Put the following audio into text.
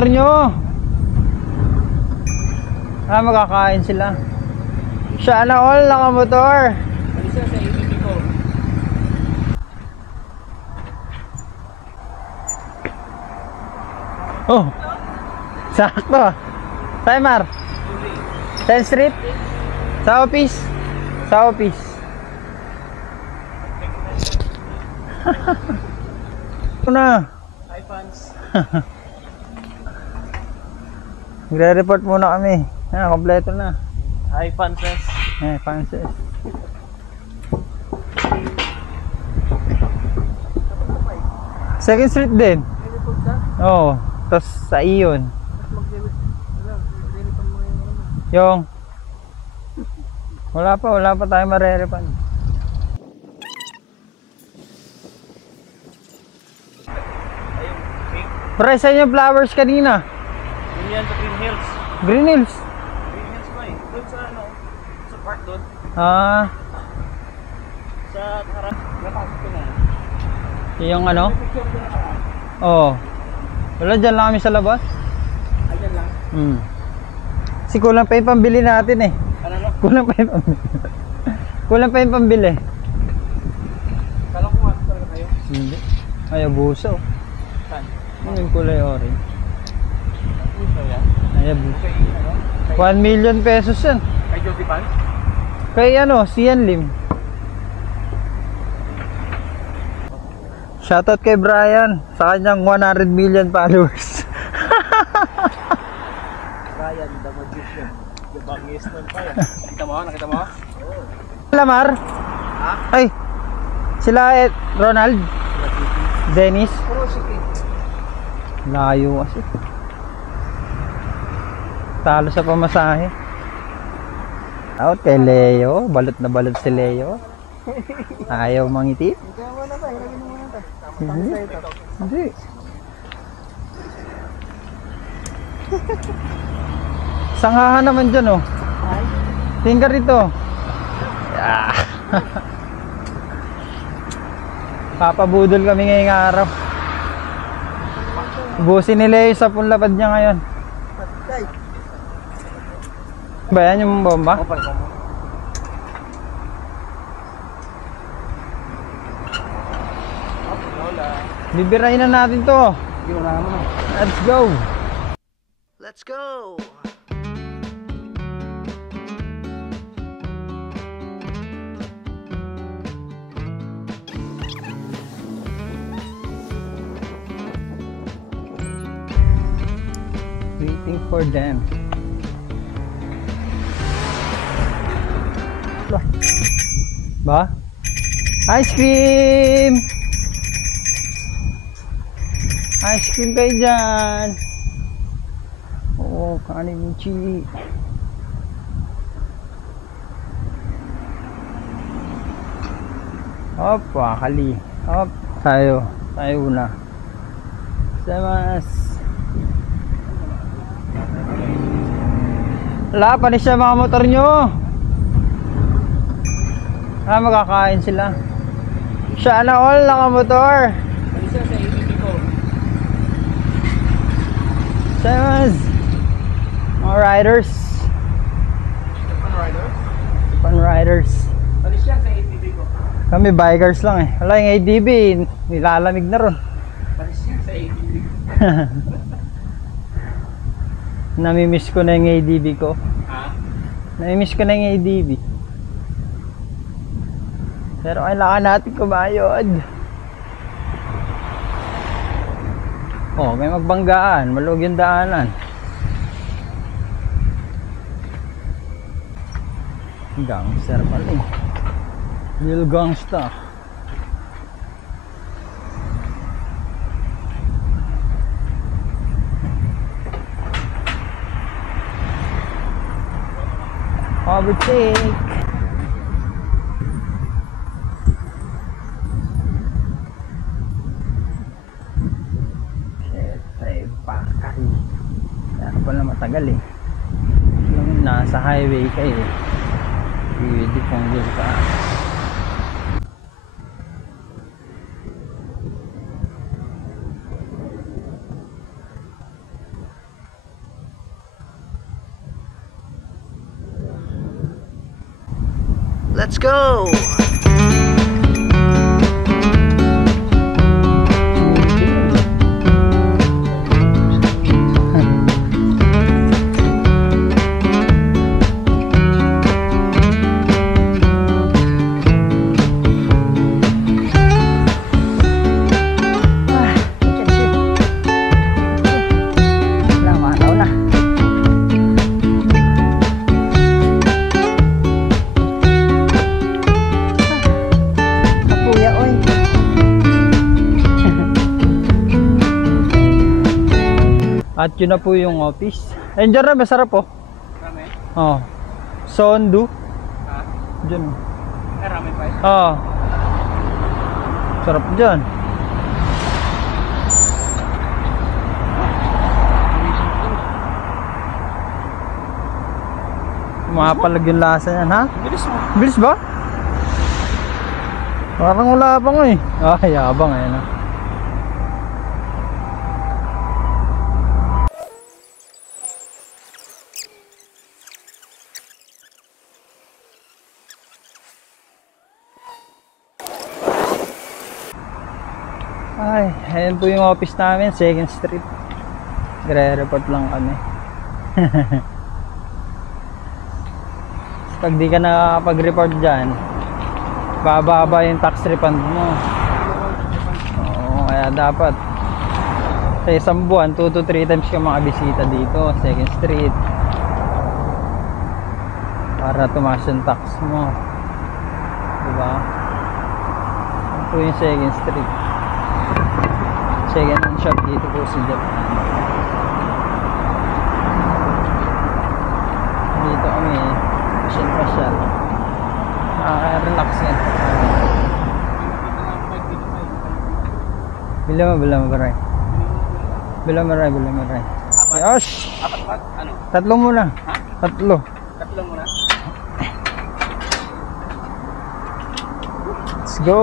motor nyo. Magkakain sila. Sana all nakamotor. Isa sa ATV ko. Oh, sakto. Timer. 10th Street. Sa office. Sa office. Ito na. Hi, fans. Magre-report muna kami. Kompleto na. Hi, fanses. Fanses. Second Street din. Oo. Tapos sa iyon. Yung wala pa tayo marere-refund. Pre, sa inyo flowers kanina? Yun yan sa Green Hills. Green Hills? Green Hills ba eh? Doon sa ano? Sa park doon. Sa harap. Napasok ko na. Yung ano? Oo. Wala, dyan lang kami sa labas. Ayan lang. Kasi kulang pa yung pambili natin eh. Ano no? Kulang pa yung pambili. Kulang pa yung pambili. Kala ko nga talaga kayo. Hindi. Ay, abuso. Saan? Yung kulay orange. Puso yan. Ay, abuso. Kay ano? 1 million pesos yan. Kay Jody Pan? Kay ano, Sian Lim. Shoutout kay Brian sa kanyang 100 million followers. Ryan, the magician. The bangis nun pa yan. Nakita mo? Nakita mo? Oo. Lamar? Ha? Ay, sila Ronald? Dennis? Puro sige. Layo kasi. Talo sa pamasahe. Out kay Leo. Balot na balot si Leo. Ayaw mangiti. Kaya wala tayo. Ilagin mo muna tayo. Hindi. Hindi. Sangahan naman dyan oh. Tingka rito. Yeah. Papabudol kami ngayong araw. Ubusin nila yung 10 lapad niya ngayon. Ba yan yung bomba? Bibirahin na natin to. Let's go. Let's go. Waiting for them. Ba? Ice cream! Ice cream kayo dyan. Oo, kanin yung chili. Hop, wakali. Hop, tayo una. Samas. Wala, panis siya mga motor nyo. Magkakain sila. Sana all nakamotor. Isa sa ATV ko. Samas. Mga riders. Japan Riders? Japan riders. Palis yan sa ATV ko. Kami bikers lang eh. Wala yung ADB, nilalamig na ron. Palis yan sa ATV ko. Namimiss ko na yung ADB ko. Ha? Namimiss ko na yung ADB. Pero kailangan natin kumayod. Oh, may magbanggaan, maluwag yung daanan. Gangster pala eh. Real gangsta. Overtake. Bakari. Kaya pala matagal eh. Nasa highway ka eh. Pwede pong doon ka. Let's go! At yun na po yung office. Ayun dyan rin, masarap po. Rame? Oh. Sondu. Ha? Dyan. Rame pa eh? Oh. Sarap dyan. Mapalag yung lasa yan, ha? Bilis mo. Bilis ba? Parang wala pang eh. Ah, yabang eh, no? Ay, ayan po yung office namin, 2nd Street. Gre-report lang kami. Pag di ka nakapag-report dyan, bababa yung tax refund mo. Oo, kaya dapat sa isang buwan, 2 to 3 times ka makabisita dito, 2nd Street. Para tumaas yung tax mo. Diba? Ayan po yung 2nd Street. Second hand shop dito po sa Japan. Dito kami pasyal relax yan. Bila mo baray. Bila mo ray. Yosh! Apat ba? Ano? Tatlo muna. Ha? Tatlo. Tatlo muna? Let's go!